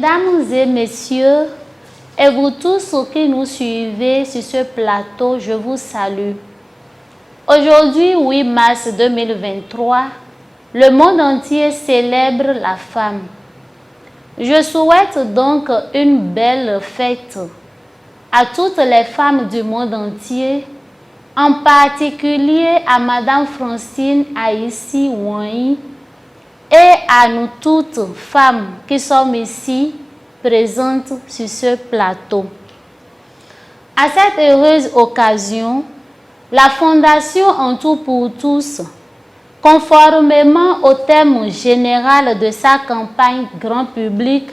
Mesdames et messieurs, et vous tous qui nous suivez sur ce plateau, je vous salue. Aujourd'hui, 8 mars 2023, le monde entier célèbre la femme. Je souhaite donc une belle fête à toutes les femmes du monde entier, en particulier à Madame Francine Aïssi Ouahi et à nous toutes femmes qui sommes ici présentes sur ce plateau. À cette heureuse occasion, la Fondation En Tout pour Tous, conformément au thème général de sa campagne grand public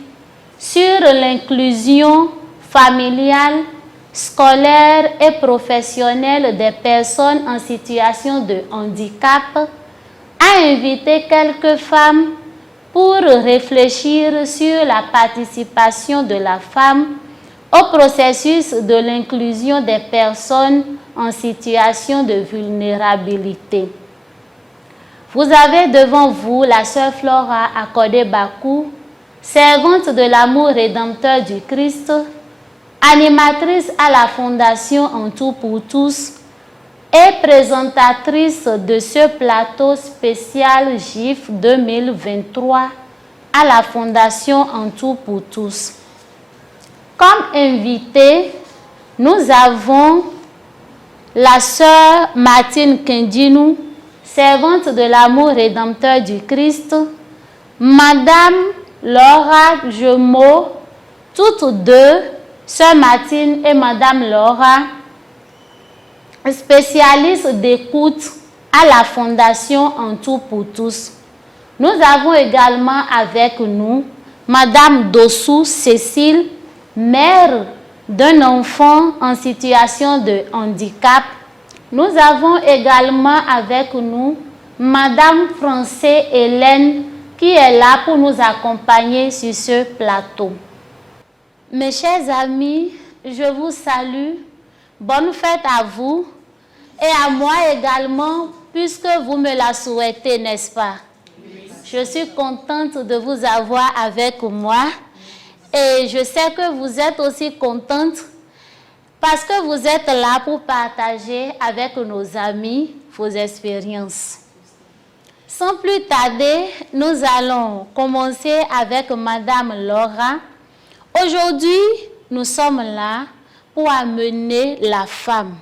sur l'inclusion familiale, scolaire et professionnelle des personnes en situation de handicap, a invité quelques femmes pour réfléchir sur la participation de la femme au processus de l'inclusion des personnes en situation de vulnérabilité. Vous avez devant vous la sœur Flora Akode-Bakou, servante de l'amour rédempteur du Christ, animatrice à la Fondation En Tout pour Tous et présentatrice de ce plateau spécial GIF 2023 à la Fondation En Tout pour Tous. Comme invité, nous avons la sœur Martine Kendinou, servante de l'amour rédempteur du Christ, Madame Laura Jemot, toutes deux, sœur Martine et Madame Laura, spécialistes d'écoute à la Fondation En Tout pour Tous. Nous avons également avec nous Madame Dossou Cécile, mère d'un enfant en situation de handicap. Nous avons également avec nous Madame Francée Hélène qui est là pour nous accompagner sur ce plateau. Mes chers amis, je vous salue. Bonne fête à vous et à moi également, puisque vous me la souhaitez, n'est-ce pas? Oui. Je suis contente de vous avoir avec moi et je sais que vous êtes aussi contente parce que vous êtes là pour partager avec nos amis vos expériences. Sans plus tarder, nous allons commencer avec Madame Laura. Aujourd'hui, nous sommes là pour amener la femme,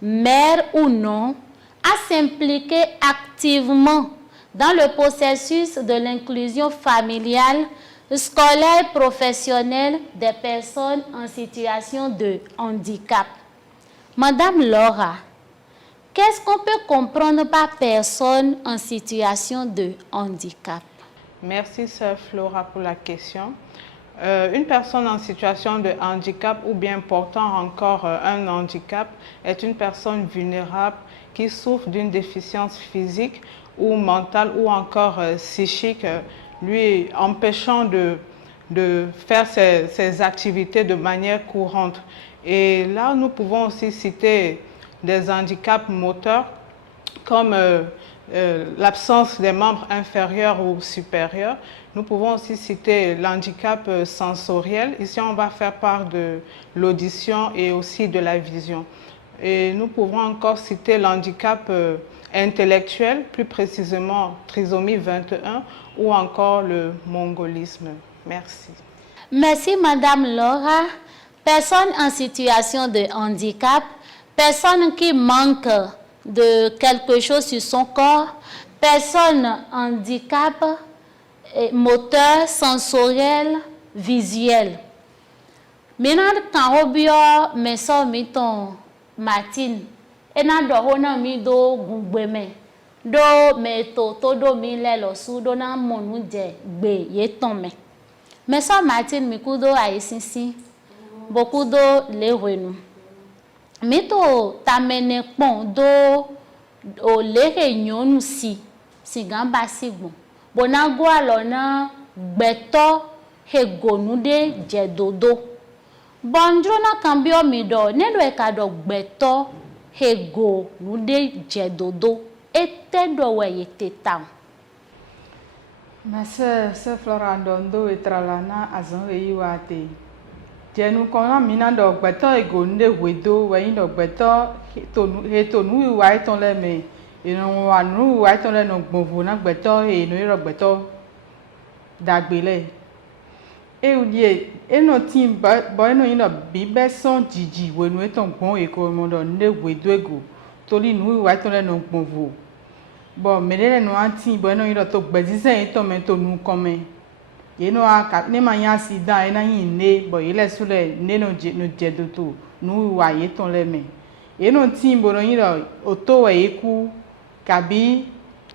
mère ou non, à s'impliquer activement dans le processus de l'inclusion familiale, scolaire, professionnelle des personnes en situation de handicap. Madame Laura, qu'est-ce qu'on peut comprendre par personne en situation de handicap? Merci, sœur Flora, pour la question. Une personne en situation de handicap ou bien portant encore un handicap est une personne vulnérable qui souffre d'une déficience physique ou mentale ou encore psychique, lui empêchant de faire ses activités de manière courante. Et là, nous pouvons aussi citer des handicaps moteurs comme l'absence des membres inférieurs ou supérieurs. Nous pouvons aussi citer l'handicap sensoriel. Ici, on va faire part de l'audition et aussi de la vision. Et nous pouvons encore citer l'handicap intellectuel, plus précisément trisomie 21 ou encore le mongolisme. Merci. Merci, Madame Laura. Personne en situation de handicap, personne qui manque de quelque chose sur son corps, personne handicap moteur, sensoriel, visuel. Maintenant, quand on a mes soeurs, Martine, et na do na mi do gugbeme do me to do mi le lo su do na monu je gbe ye ton me. Mes soeurs Martine mi kudo ayisinsin, beaucoup do le renu. Mi to tamene pon do o le renyonu si gamba sigbon. Bona go alona gbeto hegonu de jedodo. Bonjour na kambio mi do ne do e ka do gbeto hego nude jedodo ete do we yete tam. Ma sœur Flora Ndondo etralana azon eiwate. Jenu kona mina do gbeto egonde wedo we ndo gbeto tonu wa iton le me. Inu wa nu wa iton le no gbonvo na gbeto e no iro gbeto dagbele. E udie eno tin bo eno ino bibe son jiji we nu eton gbon e ko mo do ne wedo ego. Tori nu wa iton le no gbonvo. Bon, mais les noirs, bon, ils ont tout bêtisé, ils ont mis tout nous comme ils n'ont pas ne manière accident, ils n'ont né, bon, ils les sous les né nos jet de tout, nous voyons ton les mains. Ils n'ont tin bon, ils ont auto et écou, kabi,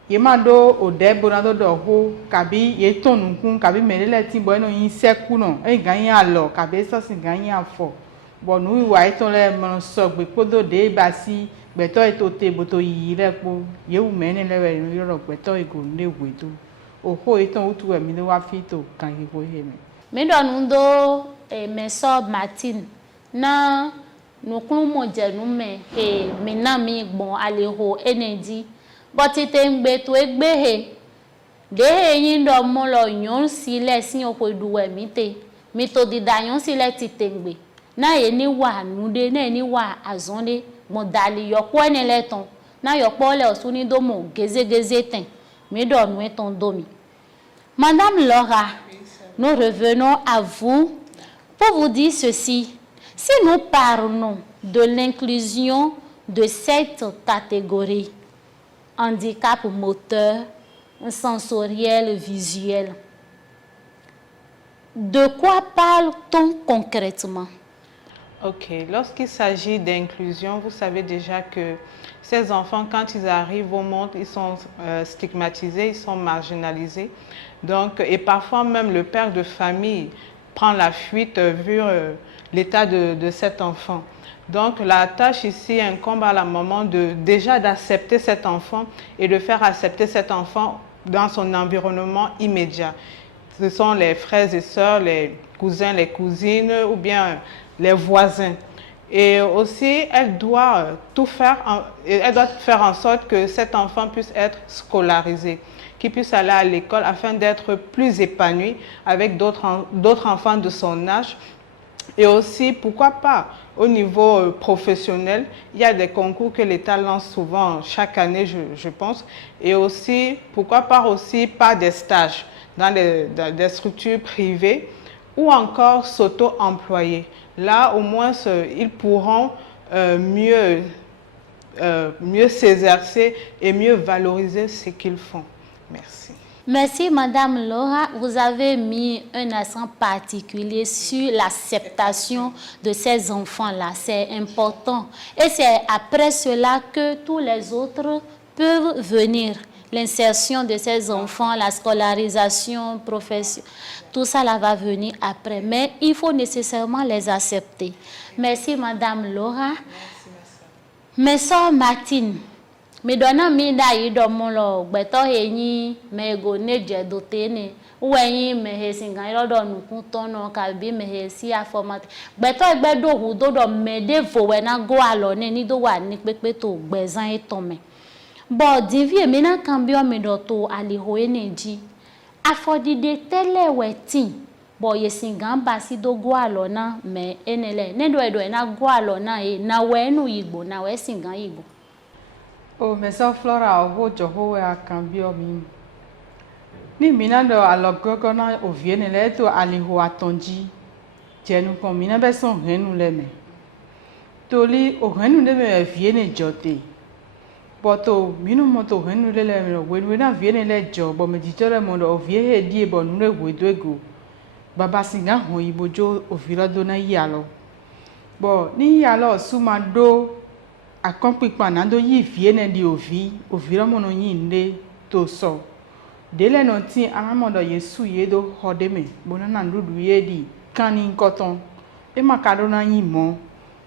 ils m'ont do au dé bon ado do ho, kabi, ils ton nous kun, kabi mais les tin bon, ils sekou non, ils gagnent alors, kabi ça c'est gagné à fort. Bon, nous voyons ton les mains sok, mais pour do dé basi. Beto etote boto yire po ye umene lewe yoro beto ego ne wedo oho eton utu emi le wa fito kan ye ko heme me do nundo me so Martin na nukun mo je nu me me na mi gbon ale ho energy but ite ngbe to egbe he de he yin do mo lo yon sile sin okodu emi te mi to didayon sile ti tengbe na ye ni wa nude na ni wa azonde mon dali yokwo ne leton na yokpo le osuni domo geze ten me do nu eton domi. Madame Laura, nous revenons à vous pour vous dire ceci. Si nous parlons de l'inclusion de cette catégorie, handicap moteur, sensoriel, visuel, de quoi parle-t-on concrètement? Ok, lorsqu'il s'agit d'inclusion, vous savez déjà que ces enfants, quand ils arrivent au monde, ils sont stigmatisés, ils sont marginalisés. Donc, et parfois même le père de famille prend la fuite vu l'état de cet enfant. Donc, la tâche ici incombe à la maman déjà d'accepter cet enfant et de faire accepter cet enfant dans son environnement immédiat. Ce sont les frères et sœurs, les cousins, les cousines ou bien les voisins. Et aussi, elle doit faire en sorte que cet enfant puisse être scolarisé, qu'il puisse aller à l'école afin d'être plus épanoui avec d'autres enfants de son âge. Et aussi, pourquoi pas, au niveau professionnel, il y a des concours que l'État lance souvent chaque année, je pense. Et aussi, pourquoi pas aussi par des stages dans des structures privées ou encore s'auto-employer. Là, au moins, ils pourront mieux s'exercer et mieux valoriser ce qu'ils font. Merci. Merci, Madame Laura. Vous avez mis un accent particulier sur l'acceptation de ces enfants-là. C'est important. Et c'est après cela que tous les autres peuvent venir. L'insertion de ces enfants, la scolarisation, profession, tout ça là va venir après. Mais il faut nécessairement les accepter. Merci, Madame Laura. Merci, Sœur Martine. Me donna mi da yi do mo lo gbeto eyin me go ne je do te ni wo eyin me he singan iro do nukun tono ka bi me he si aformat gbeto egbe do hu do me de vo we na go alo ni do wa ni pepe to gbezan eton me bo divie me na kan bi o me do to aliho energy afodide tele wetin bo ye singan ba si do go alo na me enele ne do edo na go alo na e na we nu igbo na we singan igbo. Oh, mais ça Flora au joho a cambio mi. Ni minando alogogo na oviene le to aliho atonji. Jenu kon mina be son renu le me. Toli o renu le me viene jote. Boto minu moto renu le me we na viene le jo bo me ditore mo do vie he die bo nu le wedo ego. Baba singa ho ibojo ovira do na yalo. Bo ni yalo suma do accompagnement nando yi viene di ovira mono yinde to so dele no tin amamodo yesu yedo hodeme bonana ndudu yedi kani nkoton e makado na yin mo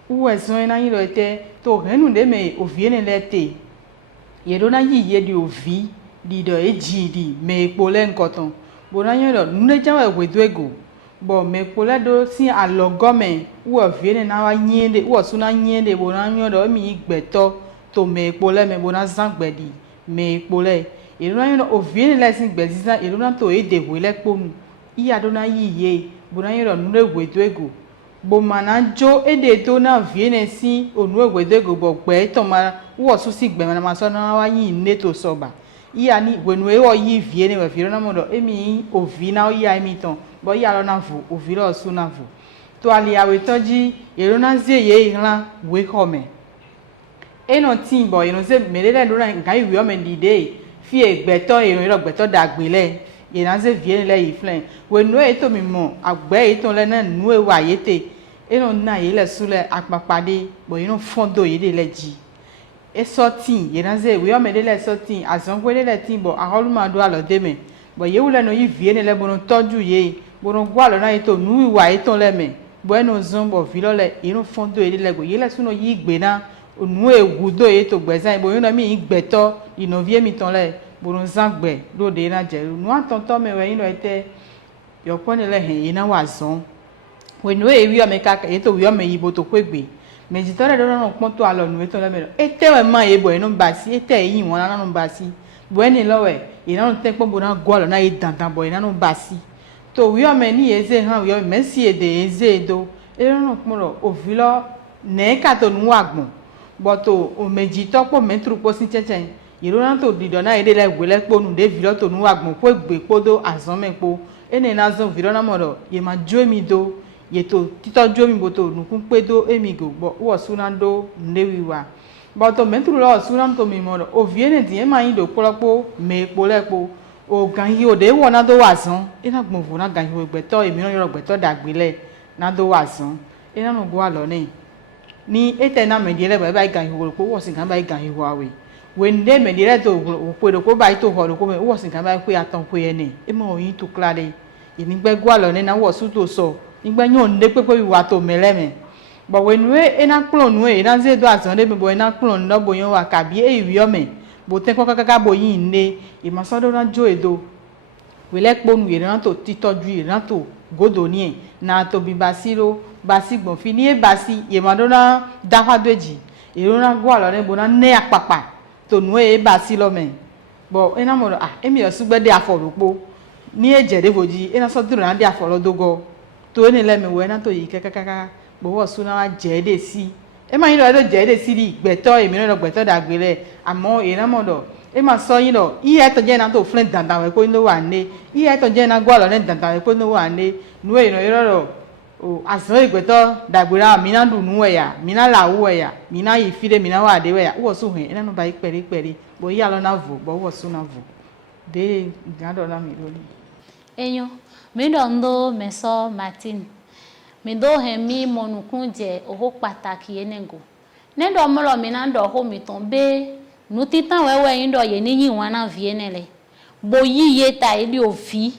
uwezo na yin lo ete to renu de me oviene lete yedo na yi yedi ovi di do eji di me epole nkoton bonanya do nune jawe wedo ego bo me pole do si alogome wo viene na wa nyende wo suna bonanyo do mi gbeto to me pole me bona zangbedi me pole Irona yino ovine lesson gbezisa irona to ede wele kponu. Iya dona yiye bona yiro nure wedwego. Bo manajo ede to na viene si onue wedwego bo gbe to ma wo susi gbe na maso na wa yin neto soba. Iya ni wenu e wo yi viene we firona modo emi ovina o ya emi ton bo ya lo na vu ovira osu na vu. To ali awe toji irona ze ye iran we home. Eno tin bo eno se melele lora ngai wi o me dide fi egbeto ero gbeto dagbele ena se viene le iflen we no e to mi mo agbe e to le na nu e wa yete eno na ye le sule apapade bo eno fondo ye de le ji e so tin ena se wi o me de le so tin azon we de le tin bo aholu ma do alo de me bo ye wule no yi viene le bo no toju ye bo no gwa lo na ye to nu wa e to le me bo eno zon bo vi lo le eno fondo ye de le go ye le suno yi gbe na onu egudo ye to gbezan bo yona mi igbeto inovie mi ton le borun zangbe do de na je nu atonto me we yin lo ite yo poni le hen ina wa zon we nu e wi o me ka e to wi o me yibo to kwegbe meji to re do na pon to alo nu e to le me ete we ma ye bo inu ba si ete yin won na nu ba si bo eni lo we ina nu te pon bo na go alo na ye dandan bo ina nu ba si to wi o me ni eze han wi o me si ede eze do e no pon ro o vi lo ne ka to nu agbon boto o meji topo metru po sin chechen irona to didona ede le gwele ponu de vilo to nu agbon po egbe podo azon mepo ene na zon virona modo ye ma jo mi do ye to titoju mi boto nukun pedo emi go bo wo suna do ndewiwa boto metru lo suna to mi modo o viene di e ma yin do polopo me po lepo o gan yi o de wo na do wazon ina gbon vo na gan yi egbe to emi no yoro egbe to dagbele na do wazon ina no go alo ni ni ete na medile ba ba gan hiwo ko wo sin kan ba gan hiwo awe when de medile to ko do ko ba to ho do ko me wo sin kan ba pe atan ko ye ni e mo yin to klare yi ni gbe gwa lo ni na wo su to so ni gbe yon de pe pe wa to mele me but when we e na klon we na ze do azon de me bo na klon no bo yon wa ka bi e wi o me bo te ko kaka bo yin ne e ma so do na jo edo we le ponu ye na to titoju ye na to godo ni na to bi basiro basi gbon fini e basi ye madona dafa doji irona gwa lo ne bona ne apapa to nu e basi lo me bo ena mo emi o sugbe de aforopo ni eje de foji ena so duro na de aforo dogo to ni le mi we na to yi kekakaka bo wo su na wa je de si e ma yin lo je de si ri gbeto emi no gbeto dagbere amo ena mo do e ma so yin lo iye to je na to friend dandan we ko no wa ne iye to je na gwa lo ne dandan we ko no wa ne nu e no iro o azon igbeto dagbera mina du nu eya mina la wo eya mina ifide mina wa de eya wo so hin ena no ba iperi bo ya lo na vo bo wo so na vo de gado na mi lori enyo mi do ndo meso Martin mi do he mi monukun je oho pataki enego ne do mo lo mi na ndo ho mi ton be nu titan wewe yin do ye ni yin wa na vie nele bo yi ye ta ile ofi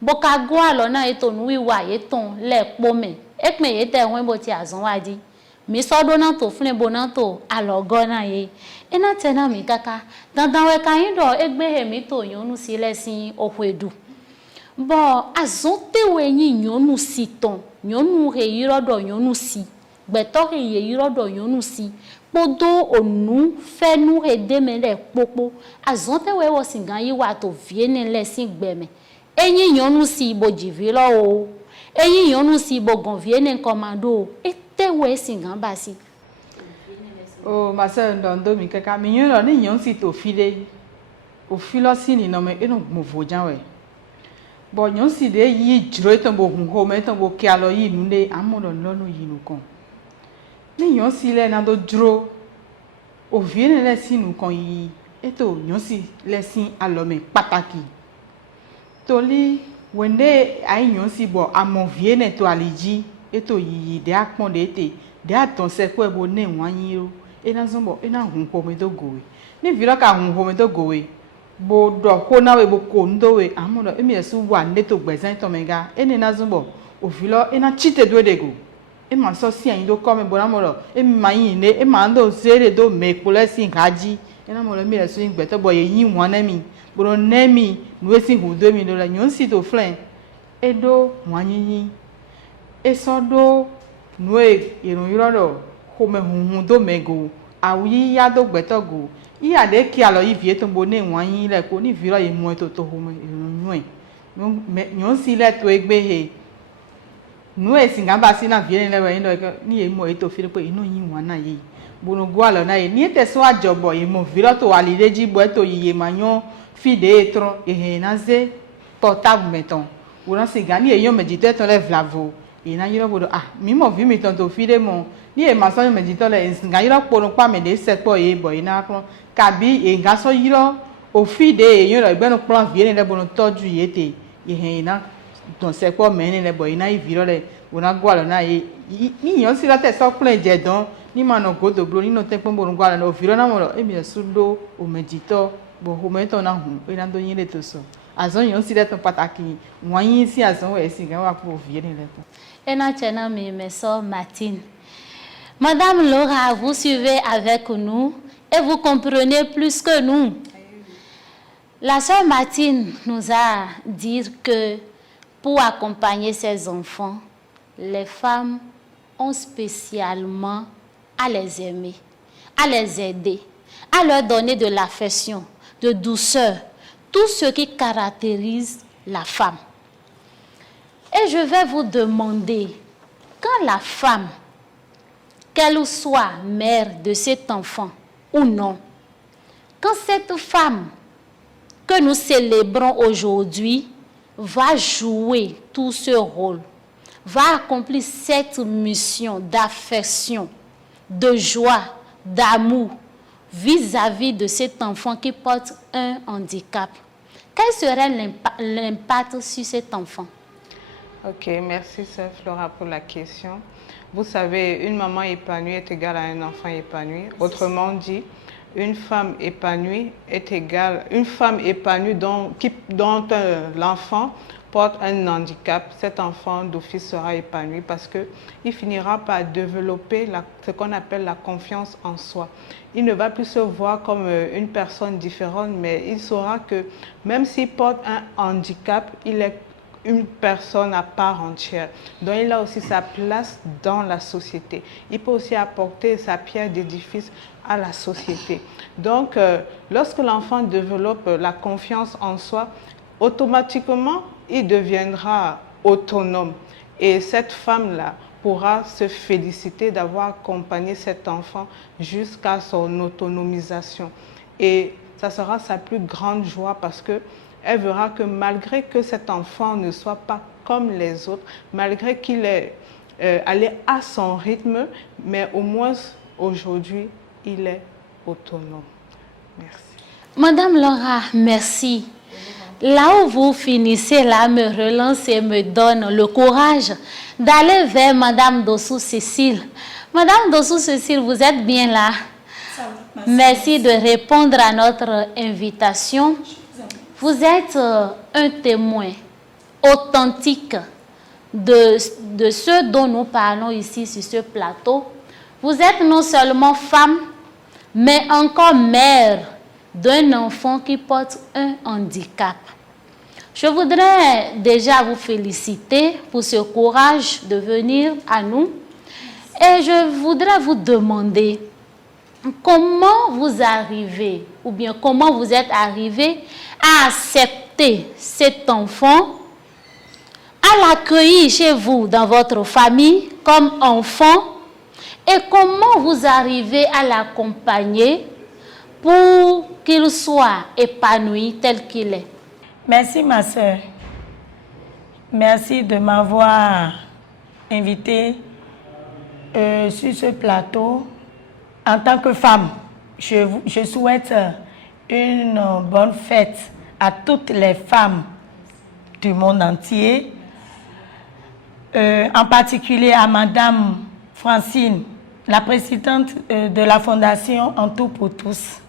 boka gwa lo na eto nu wiwa yeton le pome ekpe yete won bo ti azon waji mi so do na to fun bo na to alogo na ye ina tena mi kaka dandan we kan yin do egbe he mi to yonu si lesin ohwedu bo azon te we yin yonu si ton yonu he yirodo yonu si gbeto he ye yirodo yonu si podo onu fenu he de me le popo azon te we wo singan yi wa to vie ne lesin gbeme eyin yonu si bo jivilo o eyin yonu si bo gonvie ne commando ete we singan ba si o ma se ndo mi kaka mi yin lo ni yon si to file o filo si ni no me eno mo vojan we bo yon si de yi jiro ton bo hun ho me ton bo ki alo yi nu de amodo lonu yi nu kan ni yon si le na do jiro o vie ne le si nu kan yi eto yon si le sin alo me pataki toli wende ayon si bo amovie ne to aliji eto yi de akpon de te de aton se ko ebo ne wan yin o ena zombo ena hun ko me do gowe ni viro ka hun ko me do gowe bo do ko na we bo ko ndo we amodo emi esu wa ne to gbezan to mega eni na zombo o vilo ena chite do de go e ma so si ayin do ko me bo na modo emi ma yin ne e ma ndo zere do me pole si nkaji ena modo mi esu yin gbeto bo ye yin wan na mi boro nemi nuesi hudo mi do la nyon si to flen edo wanyiyi esodo nue irun irodo home hunhun do mego awi ya do gbeto go Il y a des qui alors ils viennent tomber moi il est connu vira et moi tout home mais nous si là toi egbe nous est singamba sina vienne là ni moi to file po ino yin wana yi bono gwalo na ni te so ajobo e mo vira to alide ji bo to yiye manyo fide etro e na ze portable meton wona se gani e yo medite to le vlavo e na yiro bodo mi mo vi mi ton to fide mo ni e ma so yo medite le nga yiro poro pa me de se po e bo ina kro kabi e nga so yiro o fide e yo le gbe no plan viene le bono toju yete e na don se po me ni le bo ina i viro le wona gwalo na e ni yo si la te so plan je don ni ma no godo bro ni no te pon bono gwalo no viro na mo e mi sudo o medito bo o medito na hu e na do yin le to so azon yon si d'être pataki moyen si azon e si gan wa pour virer les pots. Et na mes sœurs Martine. Madame Laura, vous suivez avec nous et vous comprenez plus que nous. La sœur Martine nous a dit que pour accompagner ses enfants, les femmes ont spécialement à les aimer, à les aider, à leur donner de l'affection, de douceur, tout ce qui caractérise la femme. Et je vais vous demander, quand la femme, qu'elle soit mère de cet enfant ou non, quand cette femme que nous célébrons aujourd'hui va jouer tout ce rôle, va accomplir cette mission d'affection, de joie, d'amour, vis-à-vis de cet enfant qui porte un handicap. Quel serait l'impact sur cet enfant? Ok, merci Sœur Flora pour la question. Vous savez, une maman épanouie est égale à un enfant épanoui. Autrement dit, une femme épanouie est égale, une femme épanouie dont l'enfant porte un handicap, cet enfant d'office sera épanoui parce qu'il finira par développer ce qu'on appelle la confiance en soi. Il ne va plus se voir comme une personne différente, mais il saura que même s'il porte un handicap, il est une personne à part entière. Donc il a aussi sa place dans la société. Il peut aussi apporter sa pierre d'édifice à la société. Donc lorsque l'enfant développe la confiance en soi, automatiquement, il deviendra autonome. Et cette femme-là pourra se féliciter d'avoir accompagné cet enfant jusqu'à son autonomisation. Et ça sera sa plus grande joie parce qu'elle verra que malgré que cet enfant ne soit pas comme les autres, malgré qu'il est allé à son rythme, mais au moins aujourd'hui, il est autonome. Merci. Madame Laura, merci. Là où vous finissez, là, me relance et me donne le courage d'aller vers Madame Dossou Cécile. Madame Dossou Cécile, vous êtes bien là? Merci de répondre à notre invitation. Vous êtes un témoin authentique de ce dont nous parlons ici sur ce plateau. Vous êtes non seulement femme, mais encore mère d'un enfant qui porte un handicap. Je voudrais déjà vous féliciter pour ce courage de venir à nous. Et je voudrais vous demander comment vous arrivez, ou bien comment vous êtes arrivé à accepter cet enfant, à l'accueillir chez vous, dans votre famille, comme enfant, et comment vous arrivez à l'accompagner pour qu'il soit épanoui tel qu'il est. Merci ma soeur. Merci de m'avoir invité sur ce plateau. En tant que femme, je souhaite une bonne fête à toutes les femmes du monde entier, en particulier à Madame Francine, la présidente de la Fondation En Tout pour Tous,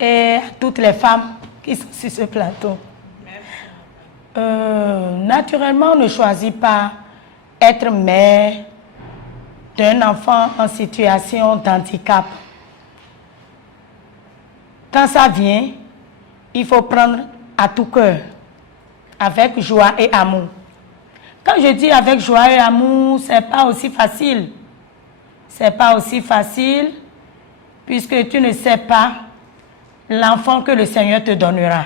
et à toutes les femmes qui sont sur ce plateau. Naturellement, on ne choisit pas être mère d'un enfant en situation d'handicap. Quand ça vient, il faut prendre à tout cœur, avec joie et amour. Quand je dis avec joie et amour, ce n'est pas aussi facile. Ce n'est pas aussi facile, puisque tu ne sais pas l'enfant que le Seigneur te donnera.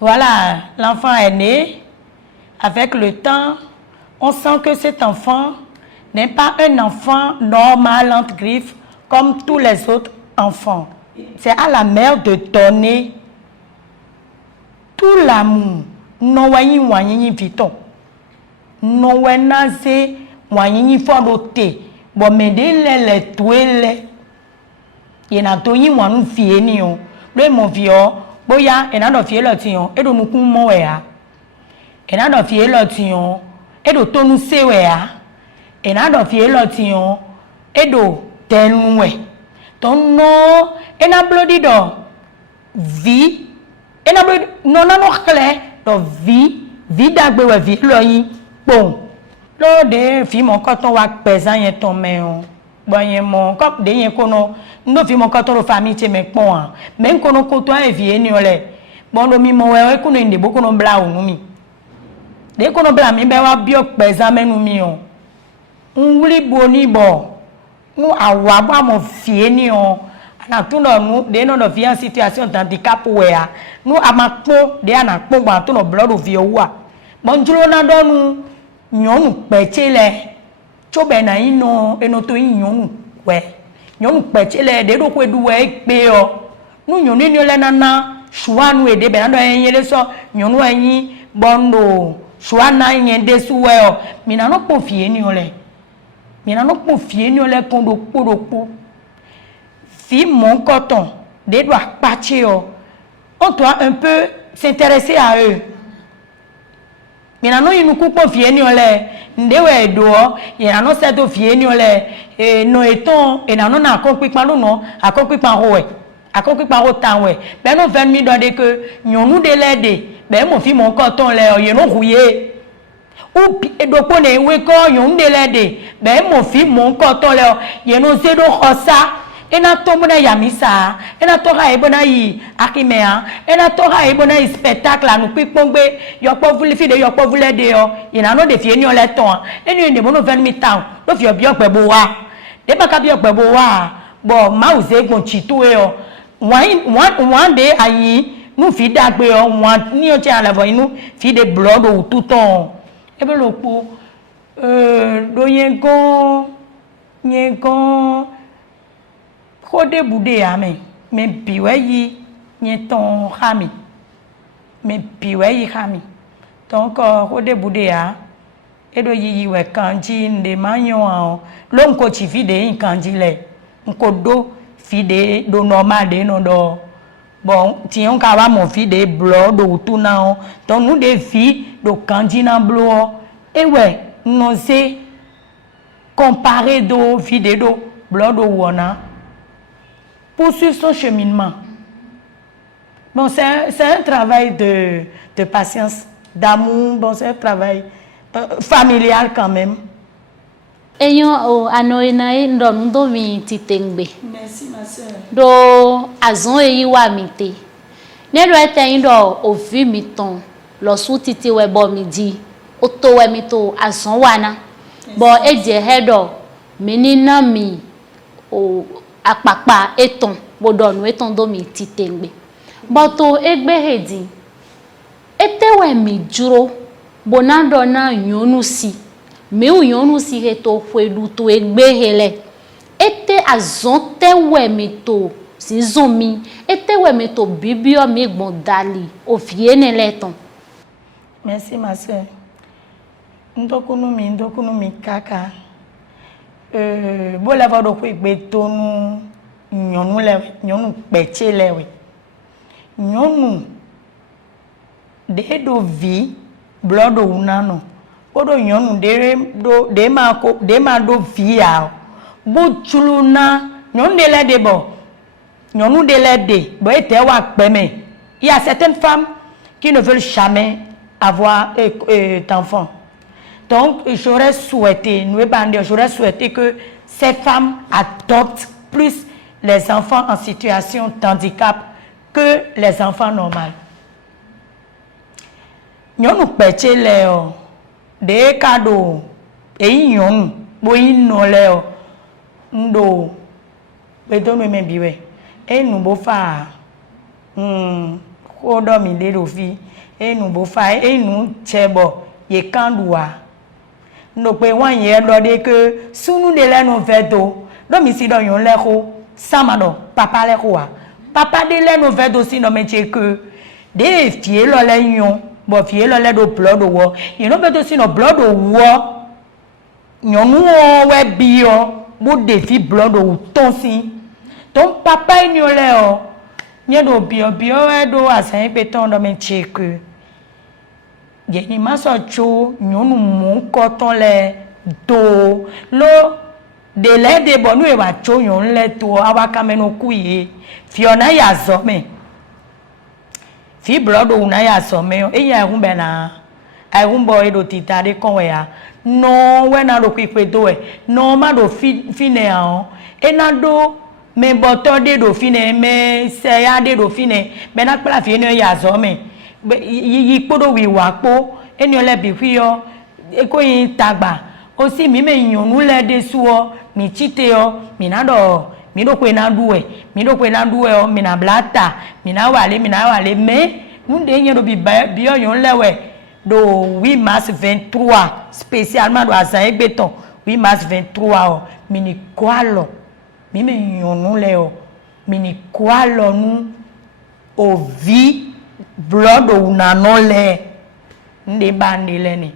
Voilà, l'enfant est né. Avec le temps, on sent que cet enfant n'est pas un enfant normal entre griffes comme tous les autres enfants. C'est à la mère de donner tout l'amour. Non, wanyini vito. Non, wenaze wanyini forote. Bon, mais les touelles. Il y a tout y wanu fieni on. Le mon vieux, boya, et n'a d'offier le tion, et de nous coumoya. Et n'a d'offier le tion, et de tonu sewea. Et n'a d'offier le tion, et de tenoué. Ton nom, et n'a bloudi do vie, et n'a bloudi, non, non, clair, do vie d'agbe, vie, l'oyi, bon. L'eau de filles, mon coton wa pesant, y est ton méon. Bon, y est mon cop de y kono, no filles, mon coton de famille, t'es mes points. Même kono koto et vie, n'y olé. Bon, le mi mon ouais, kono inde, beaucoup no bla ou nous mi. Dès qu'on bla mi, ben wa biok pesant, men nous mi on. On voulait boni bon. Nous avons mon fille ni on na tout nous de nos vie en situation d'handicap ouéa nous amakpo de anakpo ba tout nos blood of yowa bonjulo na do nous nyonu petele chobe na ino enoto nyonu we nyonu petele de do kwedu we pe o nous nyonu ni ole nana shua nu ede be na do yele so nyonu anyi bondo shua na yende suwe o mi na no po fie ni ole. Mina non pour fier ni ole kondo podoko. Fi mon coton, des doigts patchés. On doit un peu s'intéresser à eux. Mina non nous coupe fier ni ole. Ndewe do, ina non c'est fier ni ole. Et no eton, et non na compris pas non, a compris pas roe. A compris pas autant ouais. Ben non 20 000 donner que nous de l'aider. Ben mon fi mon coton là, il non rouillé. Ou doko ne weko yon de lede be mon fi mon koto le ye no se do khosa ena tomona yamisa ena tora ebona yi akimea ena tora ebona yi spectacle anu pipongbe yopo vuli fi de yopo vule de yo ina no de fi eni ole ton eni de bono 20 000 town lo fi obi ope bo wa de ba ka bi ope bo wa bo ma o se gun chitu e o one day ayi nu fi dagbe o one ni o ti alavo inu fi de blood o tout on. Ebe lopo do yengon kode bude ame me biwe yi nyeton khami me biwe yi khami donc kode bude ya edo yi we kanji nde manyo an lo nko chi fide kanji le nko do fide do normal de no do bon ti on ka wa mon fide blood do tout na donc nous des filles do kanji na blood et ouais non c'est comparer do fide do blood do wona poursuivre son cheminement. Bon, c'est un travail de patience, d'amour, bon, c'est un travail familial quand même. Eyon anoinae ndo mi titengbe. Merci ma soeur. Do azon eyi wa mite. Ne do eten do ovi miton lo su titi we bo mi di. Oto we mito azon wana. Bo eje hedo menina mi o apapa eton bodonu eton do mi titengbe. Boto egbe hedi. Etewe mi juro bonando na nyonu si. Me ou yon si heto fwedu to egbe hele. Ete azon te we meto si zomi. Ete we meto bibio mi gbon dali. O fiene leton. Merci ma soeur. Ndokunu mi kaka. Bo la va do ko egbe to nu nyonu peche lewe. Nyonu de do vi blood o unano. Odo nyonu de ma do via bo chuluna nyonu de la de bo nyonu de la de bo ete wa peme. Il y a certaines femmes qui ne veulent jamais avoir d'enfants. Donc j'aurais souhaité que ces femmes adoptent plus les enfants en situation de handicap que les enfants normaux. Nyonu peche leo de kado eyon bo ino leo ndo be do me biwe et nous beau fa ko do mi de do fi et nous beau fa et nous chebo ye kandoua no pe wan ye lo de que sunu de la no vedo do mi si do yon le ko samado papa le ko papa de le no vedo si no me che que de fie lo le yon bo fie lo le do blood wo you no beto si no blood wo nyonu we bio bo de fi blood wo ton si ton papa ni ole o nye do bio e do asan pe ton do me che que ye ni ma so cho nyonu mu ko ton le do lo de le de bo nu e wa cho yon le to awa kameno ku yi fiona ya zo me fi blood una ya so me e ya hu be na ai hu bo e do tita de kon we ya no we na do kwipe do e no ma do fi ne an e na do me boto de do fi ne me se ya de do fi ne be na pla fi ne ya so me yi podo wi wa po eni ole bi fi yo e ko yin tagba o si mi me yonu le de su o mi chite o mi na do mi do kwe na duwe o mi na blata mi na wale me munde yen do bi yo yon lewe do 8 mars 23 spécialement do asan egbeton 8 mars 23 o mi ni kwalo mi me yonu le o mi ni kwalo nu o vi blood o na no le nde bande le ni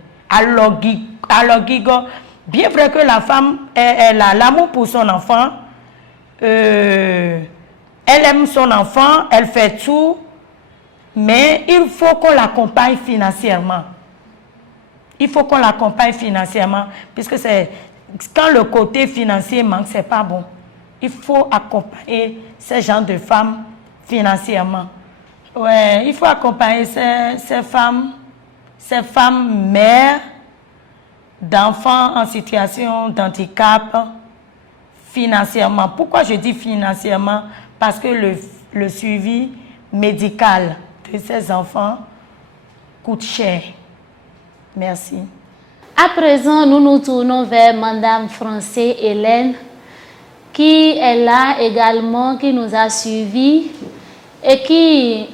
alogigo bien vrai que la femme elle a l'amour pour son enfant. Elle aime son enfant, elle fait tout, mais il faut qu'on l'accompagne financièrement. Puisque c'est quand le côté financier manque, c'est pas bon. Il faut accompagner ces gens de femmes financièrement. Ouais, il faut accompagner ces femmes mères d'enfants en situation d'handicap. Financièrement. Pourquoi je dis financièrement? Parce que le suivi médical de ces enfants coûte cher. Merci. À présent, nous nous tournons vers Madame Francais Hélène, qui est là également, qui nous a suivis et qui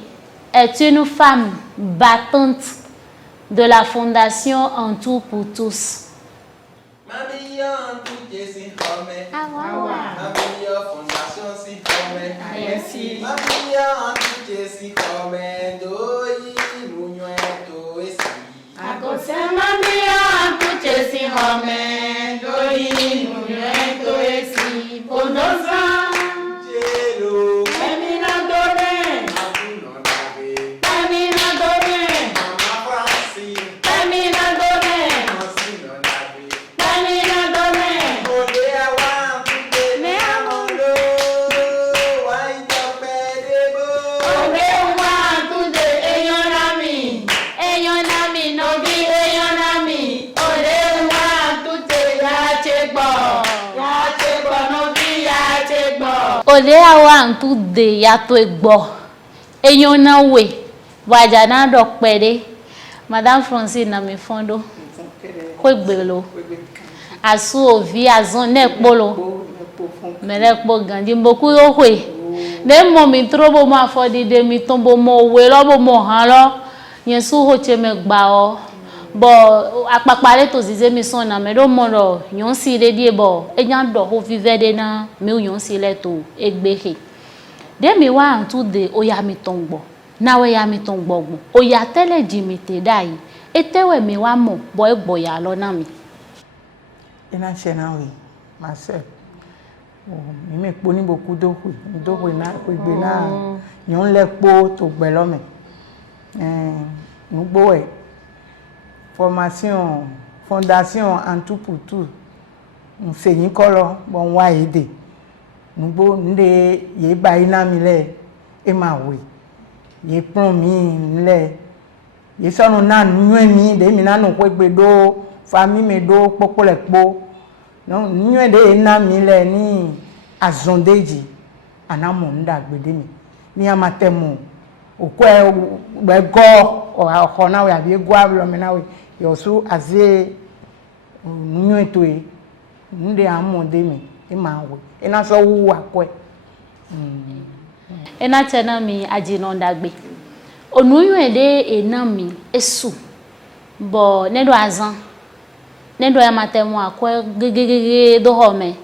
est une femme battante de la Fondation En Tout pour Tous. Ode awa ntu de ya to egbo eyon na we waja na do pede Madame Francine na me fondo ko egbelo asu ovi azon ne polo mele po ganji mboku yo hwe de mo mi trobo mo afodi de mi tombo mo we lo bo mo han lo yen su ho che me gba o bo apapare to zize mi son na me do mo ro yon si de die bo ejan do ho vive de na mi yon si le to egbehe de mi wa ntu de oya mi tongbo na we ya mi tongbo oya tele jimite dai etewe mi wa mo bo egbo ya lo na mi ina chena we myself mi me po ni boku do we na ko gbe na yon le po to gbe lo me nugbo e formation fondation En Tout pour Tous on fait ni kolo bon wa ede nugbo nde ye ba ina mi le e ma we ye pon mi le ye so no na nwe mi de mi na no ko gbe do famille me do popo le po no nwe de na mi le ni azondeji anamo nda gbede mi ni amatemu okwe gbego o na we abi ego ablo me na we yo su azie nyo etoe nde amode mi e ma we e na so wu akwe Et na tena mi ajinondagbe. Onuyu ede enami esu. Bo nedo azan. Nedo ya matemo akwe gegegege do home.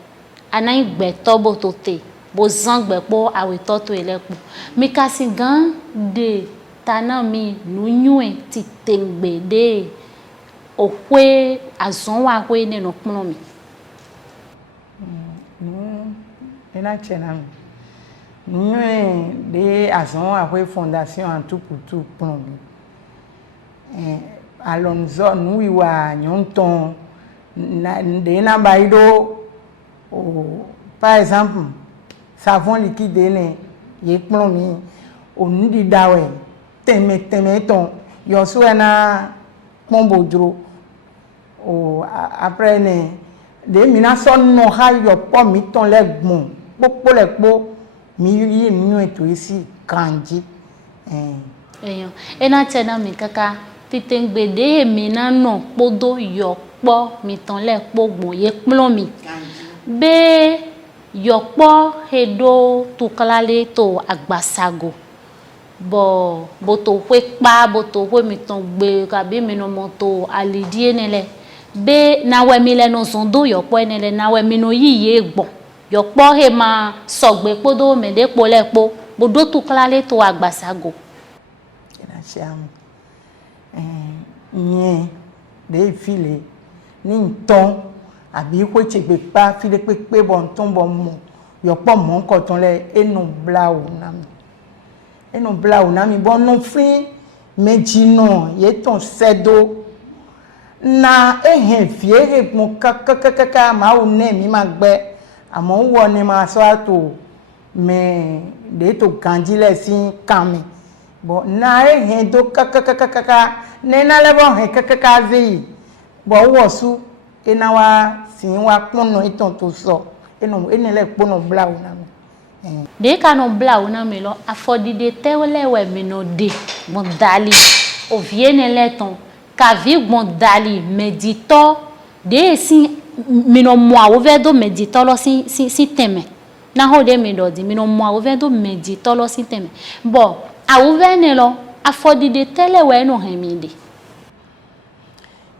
Anai gbe tobo tote. Bo zan gbe po awe toto elepo. Mi kasi gan de tanami nunyue ti tengbe de okwe azon wa kwe ne no kpono mi. Ena chena mi. Nunyue de azon wa kwe fondation en tout pour tout kpono mi. Alonso nui wa nyonton de na baido par exemple savon liquide ne ye kpono mi onudi dawe teme ton yo so na pombodro après ne de mina son no ha yo po mi ton le gbon popo le po mi yi nu eto isi kanji eyan ena tena mi kaka titengbe de mina no podo yo po mi ton le po gbon ye kpon mi be yo po hedo to kalale to agbasago bo to we pa bo to we mi ton gbe kabi mi no moto alidie nele be na we mi le no zondo yo po nele na we mi no yiye gbon yo po he ma sogbe podo me de po le po bo do to kalale to agbasago ina sham nye de file ni ton àbí ko chegbe pa file pe bon ton bon mo yo po mo nko ton le enu blau na mi enu blau na mi bon no fin meji no ye ton sedo na ehe fie he mo kaka ma o ne mi ma gbe amo wo ni ma so ato me de to kanjile si kan mi bo na ehe do kaka ne na le bon he kaka zi bo wo su ena wa sin wa pono iton to so eno enele pono blau na mi de kanu blau na mi lo afodide tewele we mi no de bon dali o viene leton ka vi bon dali medito de si mi no mo awo ve do medito lo si teme na ho de mi do di mi no mo awo ve do medito lo si teme bo awo ve ne lo afodide tele we no han mi de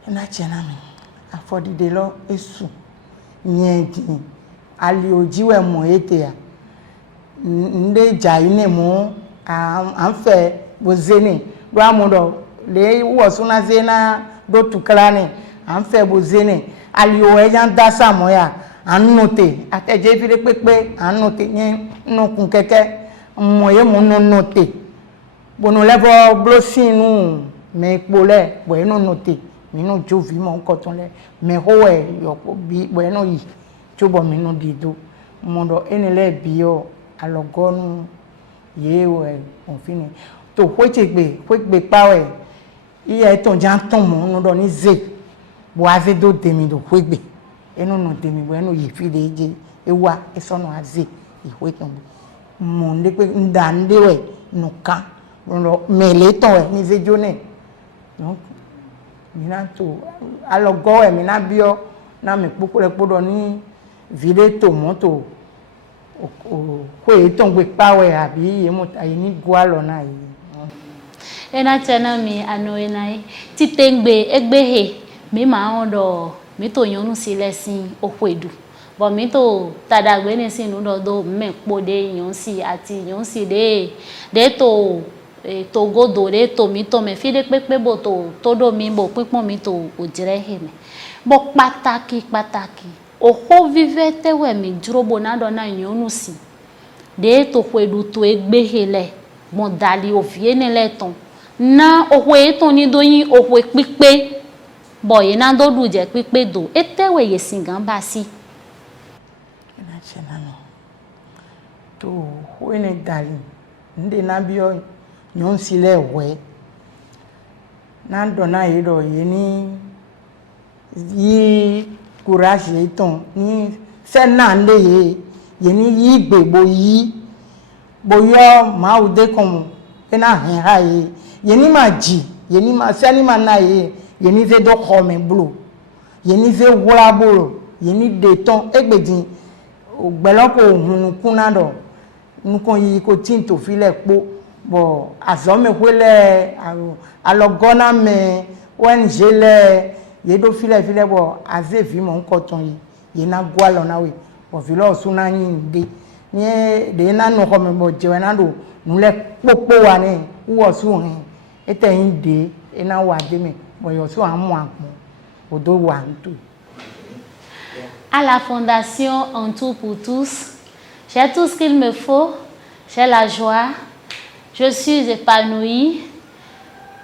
ena chena mi afodide lo esu nyedi ali ojiwe mo ete ya nde jaine mo anfe bozene do amudo le wo suna zena do tuklane anfe bozene ali o ejan dasa mo ya anote ateje fire pepe anote yen no kun keke mo ye mo no note bono levo blosinu me pole bo no note mi no jovi mo nko ton le me howe yo bi bo no yi jobo mi no dido mo do enele bi yo alogonu yewe onfini to kwechegbe pawe iye ton jan ton mo no do ni ze bo ave do demi do kwegbe enu no demi bo enu yi fi deje ewa esono aze ihwe ton mo nde pe ndande we no kan lo mele ton we ni ze jone donc mina to alogo we mina bio na me popo le podo ni vide tomato ko eton gbe pawe abi ye mo ayi ni gwa lo na yi ena tena mi ano enai titengbe egbehe mi ma ondo mi to yonu sile sin okwedu bo mi to tadagbe ni sin no do me po de yon si ati yon si de to godo de to mi to me fi de pepe bo to do mi bo pipon mi to ojire he me bo pataki oho vive tewe mi drobo na do na yonu si de to kwedu to egbehele bon dali o viene leton na oho eton ni do yin oho pipe boye na do du je pipe do etewe yesin gan ba si na chena no to ho ene dali nde na bio nyon sile we na do na yido ye ni yi courage eton ni se na nde ye ni yi gbegbo yi boyo ma ude komo ena hen ha ye ni ma ji ye ni ma se ni ma na ye ni ze do khome blo ye ni ze wora bolo ye ni de ton egbedin ogbeloko hunukun na do nous qu'on ko tinto file po bon azome kwele alogona me ONG le yedo file bon azevi mon coton yi na gwalo na we bon vilo suna nyinde ni de na no ko me bo je na do nu le popo wa ni wo su hin ete inde ina wa de me bon yo su amu agbon odo wa ntu. À la fondation En Tout pour Tous, j'ai tout ce qu'il me faut, j'ai la joie, je suis épanouie,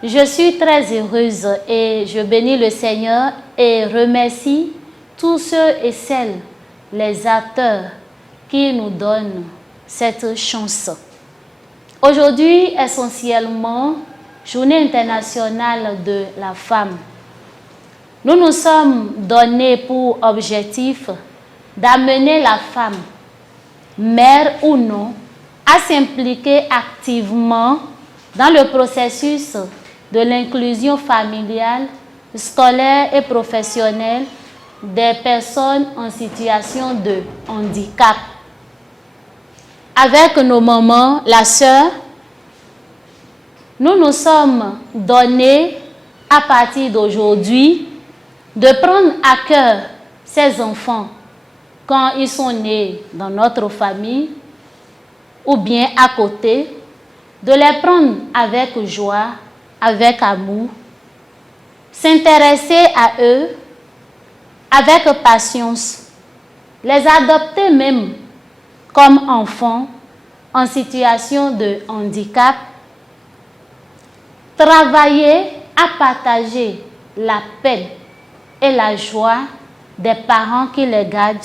je suis très heureuse et je bénis le Seigneur et remercie tous ceux et celles, les acteurs qui nous donnent cette chance. Aujourd'hui, essentiellement, Journée internationale de la femme. Nous nous sommes donnés pour objectif d'amener la femme, mère ou non, à s'impliquer activement dans le processus de l'inclusion familiale, scolaire et professionnelle des personnes en situation de handicap. Avec nos mamans, la sœur, nous nous sommes donnés à partir d'aujourd'hui de prendre à cœur ces enfants quand ils sont nés dans notre famille ou bien à côté, de les prendre avec joie, avec amour, s'intéresser à eux avec patience, les adopter même comme enfants en situation de handicap, travailler à partager la paix et la joie des parents qui les gardent,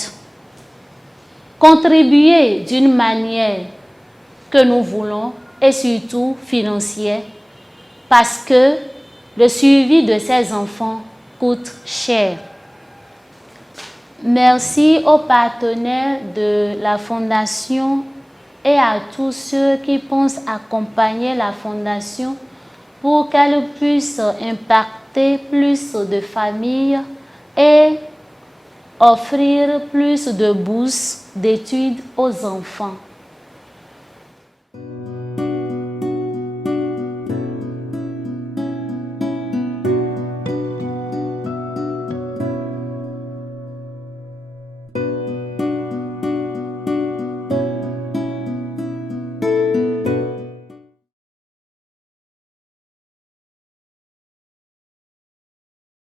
contribuer d'une manière que nous voulons et surtout financière, parce que le suivi de ces enfants coûte cher. Merci aux partenaires de la Fondation et à tous ceux qui pensent accompagner la Fondation pour qu'elle puisse impacter plus de familles et offrir plus de bourses d'études aux enfants.